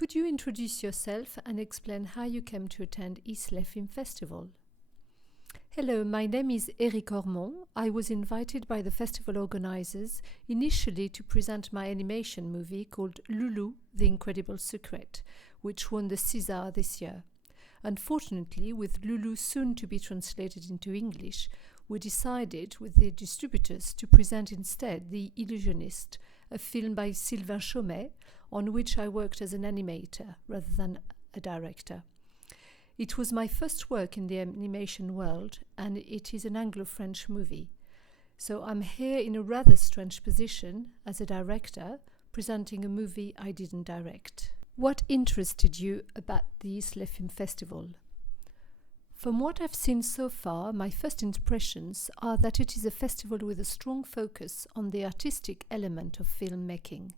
Could you introduce yourself and explain how you came to attend Eastleigh Film Festival? Hello, my name is Eric Omond. I was invited by the festival organizers initially to present my animation movie called Loulou, The Incredible Secret, which won the César this year. Unfortunately, with Loulou soon to be translated into English, we decided with the distributors to present instead The Illusionist, a film by Sylvain Chomet, on which I worked as an animator rather than a director. It was my first work in the animation world, and it is an Anglo-French movie. So I'm here in a rather strange position as a director, presenting a movie I didn't direct. What interested you about the Eastleigh Film Festival? From what I've seen so far, my first impressions are that it is a festival with a strong focus on the artistic element of filmmaking.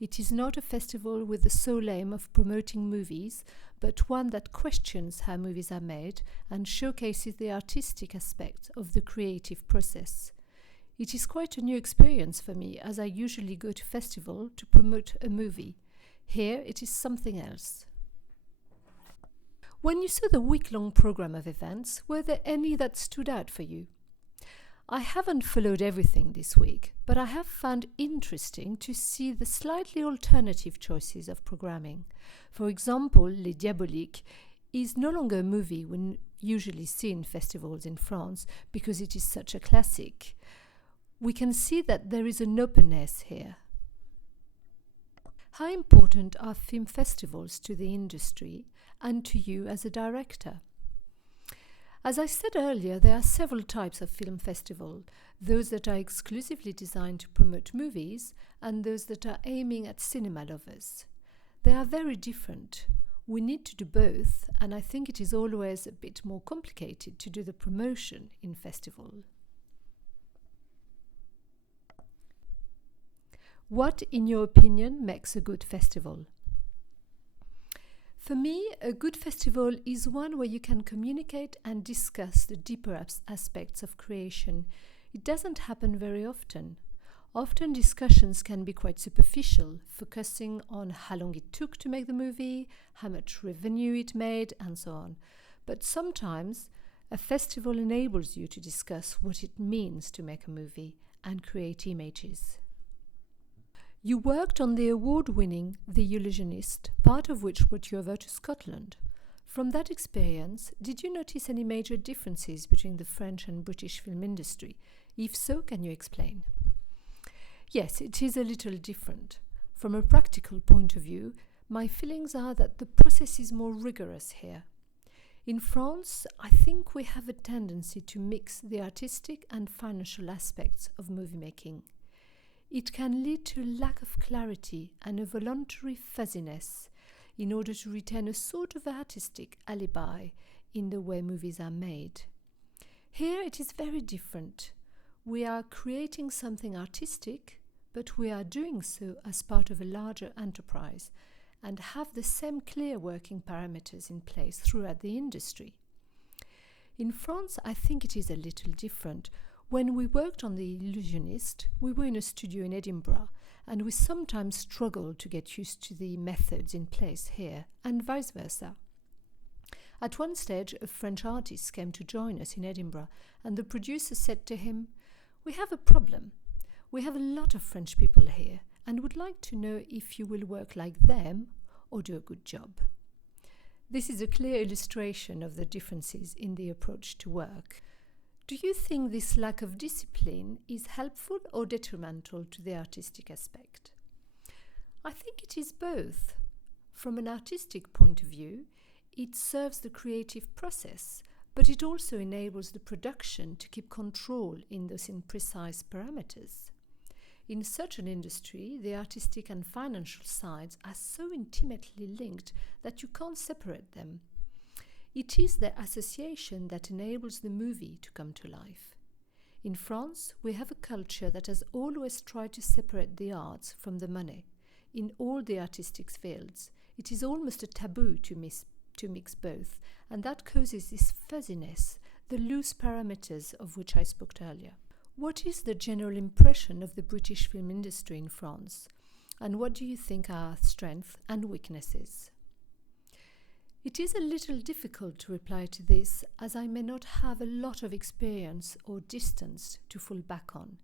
It is not a festival with the sole aim of promoting movies, but one that questions how movies are made and showcases the artistic aspect of the creative process. It is quite a new experience for me, as I usually go to festival to promote a movie. Here it is something else. When you saw the week-long program of events, were there any that stood out for you? I haven't followed everything this week, but I have found interesting to see the slightly alternative choices of programming. For example, Les Diaboliques is no longer a movie we usually see in festivals in France because it is such a classic. We can see that there is an openness here. How important are film festivals to the industry and to you as a director? As I said earlier, there are several types of film festival, those that are exclusively designed to promote movies and those that are aiming at cinema lovers. They are very different. We need to do both, and I think it is always a bit more complicated to do the promotion in festival. What, in your opinion, makes a good festival? For me, a good festival is one where you can communicate and discuss the deeper aspects of creation. It doesn't happen very often. Often discussions can be quite superficial, focusing on how long it took to make the movie, how much revenue it made, and so on. But sometimes, a festival enables you to discuss what it means to make a movie and create images. You worked on the award-winning The Illusionist, part of which brought you over to Scotland. From that experience, did you notice any major differences between the French and British film industry? If so, can you explain? Yes, it is a little different. From a practical point of view, my feelings are that the process is more rigorous here. In France, I think we have a tendency to mix the artistic and financial aspects of movie making. It can lead to a lack of clarity and a voluntary fuzziness in order to retain a sort of artistic alibi in the way movies are made. Here it is very different. We are creating something artistic, but we are doing so as part of a larger enterprise and have the same clear working parameters in place throughout the industry. In France, I think it is a little different. When we worked on The Illusionist, we were in a studio in Edinburgh, and we sometimes struggled to get used to the methods in place here, and vice versa. At one stage, a French artist came to join us in Edinburgh, and the producer said to him, "We have a problem. We have a lot of French people here, and would like to know if you will work like them or do a good job." This is a clear illustration of the differences in the approach to work. Do you think this lack of discipline is helpful or detrimental to the artistic aspect? I think it is both. From an artistic point of view, it serves the creative process, but it also enables the production to keep control in those imprecise parameters. In such an industry, the artistic and financial sides are so intimately linked that you can't separate them. It is their association that enables the movie to come to life. In France, we have a culture that has always tried to separate the arts from the money. In all the artistic fields, it is almost a taboo to mix both, and that causes this fuzziness, the loose parameters of which I spoke earlier. What is the general impression of the British film industry in France? And what do you think are our strengths and weaknesses? It is a little difficult to reply to this, as I may not have a lot of experience or distance to fall back on,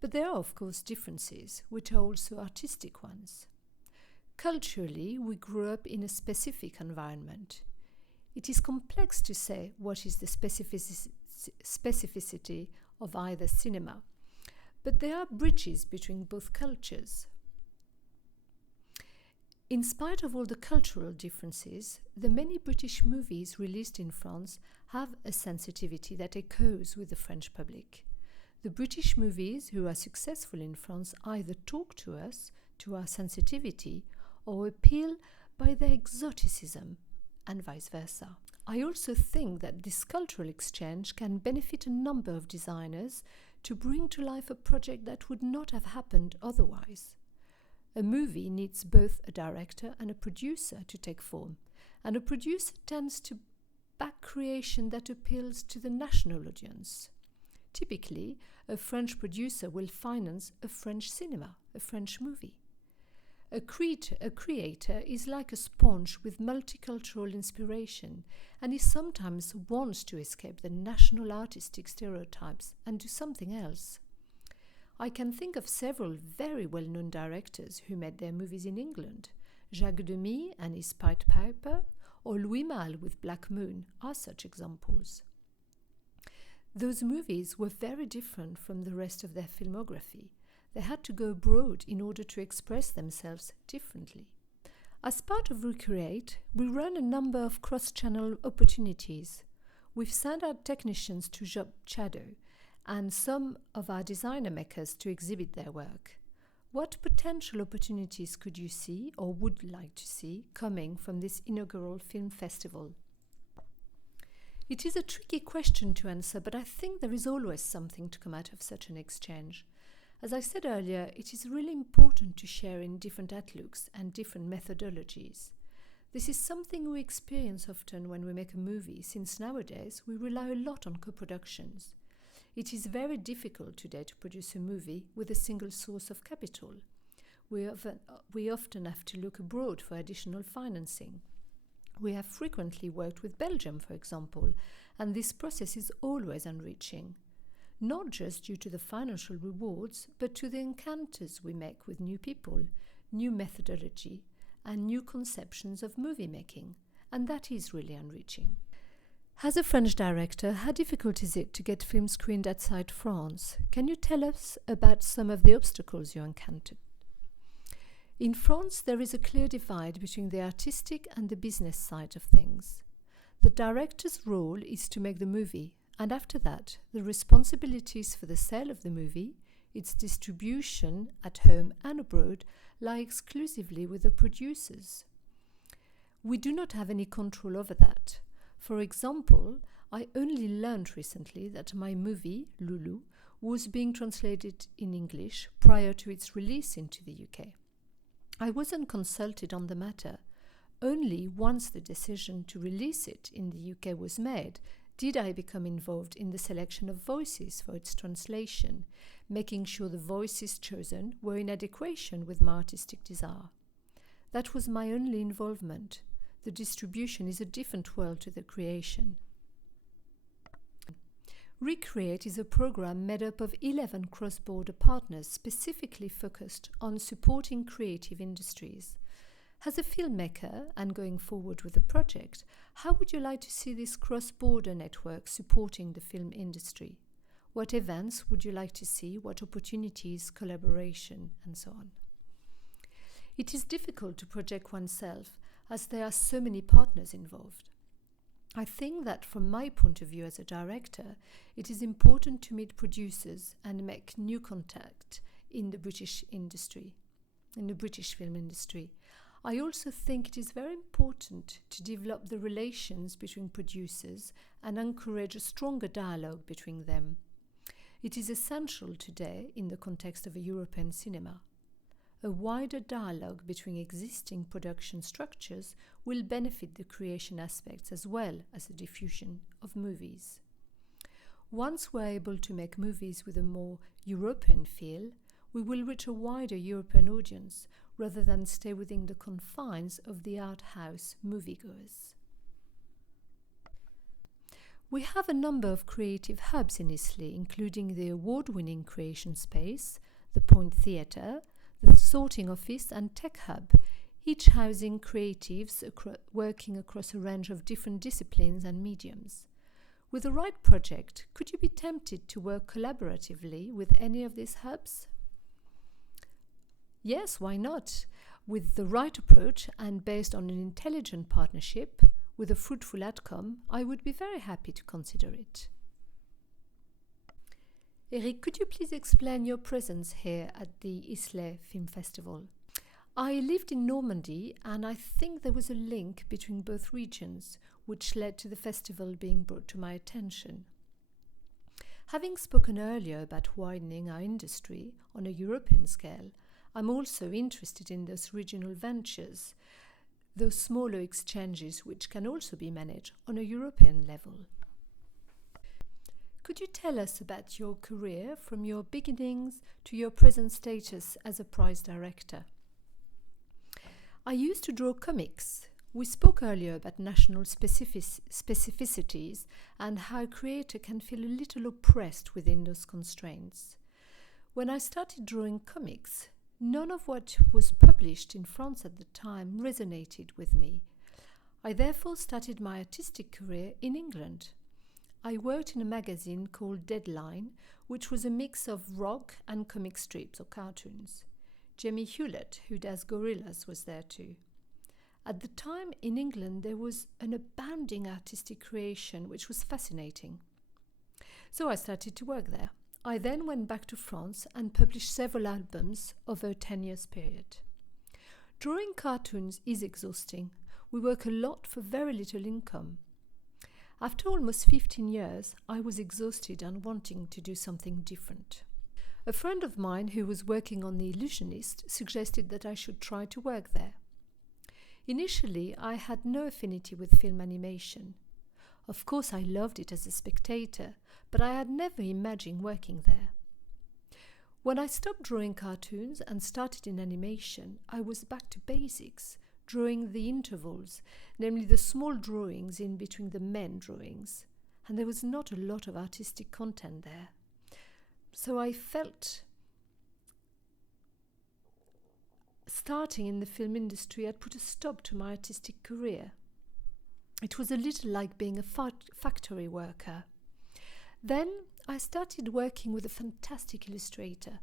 but there are of course differences, which are also artistic ones. Culturally, we grew up in a specific environment. It is complex to say what is the specificity of either cinema, but there are bridges between both cultures. In spite of all the cultural differences, the many British movies released in France have a sensitivity that echoes with the French public. The British movies who are successful in France either talk to us, to our sensitivity, or appeal by their exoticism, and vice versa. I also think that this cultural exchange can benefit a number of designers to bring to life a project that would not have happened otherwise. A movie needs both a director and a producer to take form, and a producer tends to back creation that appeals to the national audience. Typically, a French producer will finance a French cinema, a French movie. A creator is like a sponge with multicultural inspiration, and he sometimes wants to escape the national artistic stereotypes and do something else. I can think of several very well-known directors who made their movies in England. Jacques Demy and his Pied Piper, or Louis Malle with Black Moon are such examples. Those movies were very different from the rest of their filmography. They had to go abroad in order to express themselves differently. As part of Receate, we run a number of cross-channel opportunities. We've sent out technicians to Job Shadow and some of our designer makers to exhibit their work. What potential opportunities could you see or would like to see coming from this inaugural film festival? It is a tricky question to answer, but I think there is always something to come out of such an exchange. As I said earlier, it is really important to share in different outlooks and different methodologies. This is something we experience often when we make a movie, since nowadays we rely a lot on co-productions. It is very difficult today to produce a movie with a single source of capital. We often have to look abroad for additional financing. We have frequently worked with Belgium, for example, and this process is always enriching, not just due to the financial rewards, but to the encounters we make with new people, new methodology, and new conceptions of movie making, and that is really enriching. As a French director, how difficult is it to get films screened outside France? Can you tell us about some of the obstacles you encountered? In France, there is a clear divide between the artistic and the business side of things. The director's role is to make the movie, and after that, the responsibilities for the sale of the movie, its distribution at home and abroad, lie exclusively with the producers. We do not have any control over that. For example, I only learned recently that my movie, Lulu, was being translated in English prior to its release into the UK. I wasn't consulted on the matter. Only once the decision to release it in the UK was made did I become involved in the selection of voices for its translation, making sure the voices chosen were in adequation with my artistic desire. That was my only involvement. The distribution is a different world to the creation. Receate is a program made up of 11 cross-border partners specifically focused on supporting creative industries. As a filmmaker and going forward with the project, how would you like to see this cross-border network supporting the film industry? What events would you like to see? What opportunities, collaboration, and so on? It is difficult to project oneself as there are so many partners involved. I think that from my point of view as a director, it is important to meet producers and make new contact in the British industry, in the British film industry. I also think it is very important to develop the relations between producers and encourage a stronger dialogue between them. It is essential today in the context of a European cinema. A wider dialogue between existing production structures will benefit the creation aspects as well as the diffusion of movies. Once we're able to make movies with a more European feel, we will reach a wider European audience, rather than stay within the confines of the art house moviegoers. We have a number of creative hubs in Eastleigh, including the award-winning Creation Space, the Point Theatre, the Sorting Office and Tech Hub, each housing creatives working across a range of different disciplines and mediums. With the right project, could you be tempted to work collaboratively with any of these hubs? Yes, why not? With the right approach and based on an intelligent partnership, with a fruitful outcome, I would be very happy to consider it. Eric, could you please explain your presence here at the Eastleigh Film Festival? I lived in Normandy, and I think there was a link between both regions, which led to the festival being brought to my attention. Having spoken earlier about widening our industry on a European scale, I'm also interested in those regional ventures, those smaller exchanges which can also be managed on a European level. Could you tell us about your career from your beginnings to your present status as a prize director? I used to draw comics. We spoke earlier about national specificities and how a creator can feel a little oppressed within those constraints. When I started drawing comics, none of what was published in France at the time resonated with me. I therefore started my artistic career in England. I worked in a magazine called Deadline, which was a mix of rock and comic strips or cartoons. Jamie Hewlett, who does Gorillas, was there too. At the time in England there was an abounding artistic creation which was fascinating. So I started to work there. I then went back to France and published several albums over a 10 years period. Drawing cartoons is exhausting. We work a lot for very little income. After almost 15 years, I was exhausted and wanting to do something different. A friend of mine who was working on The Illusionist suggested that I should try to work there. Initially, I had no affinity with film animation. Of course, I loved it as a spectator, but I had never imagined working there. When I stopped drawing cartoons and started in animation, I was back to basics, drawing the intervals, namely the small drawings in between the main drawings, and there was not a lot of artistic content there. So I felt starting in the film industry had put a stop to my artistic career. It was a little like being a factory worker. Then I started working with a fantastic illustrator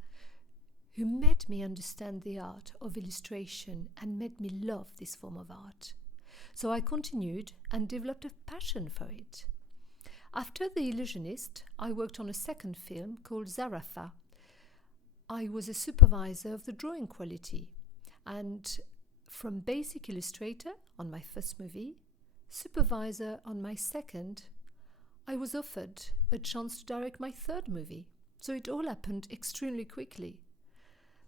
who made me understand the art of illustration and made me love this form of art. So I continued and developed a passion for it. After The Illusionist, I worked on a second film called Zarafa. I was a supervisor of the drawing quality, and from basic illustrator on my first movie, supervisor on my second, I was offered a chance to direct my third movie. So it all happened extremely quickly.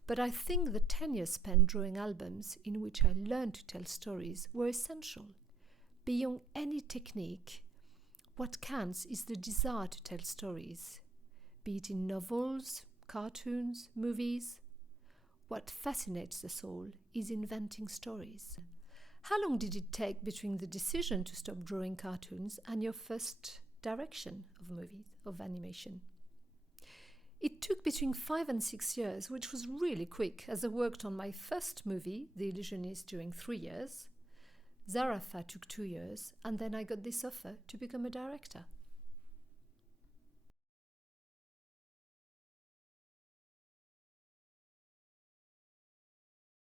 But I think the 10 years spent drawing albums in which I learned to tell stories were essential. Beyond any technique, what counts is the desire to tell stories, be it in novels, cartoons, movies. What fascinates us all is inventing stories. How long did it take between the decision to stop drawing cartoons and your first direction of movies, of animation? It took between 5 and 6 years, which was really quick, as I worked on my first movie, The Illusionist, during 3 years. Zarafa took 2 years, and then I got this offer to become a director.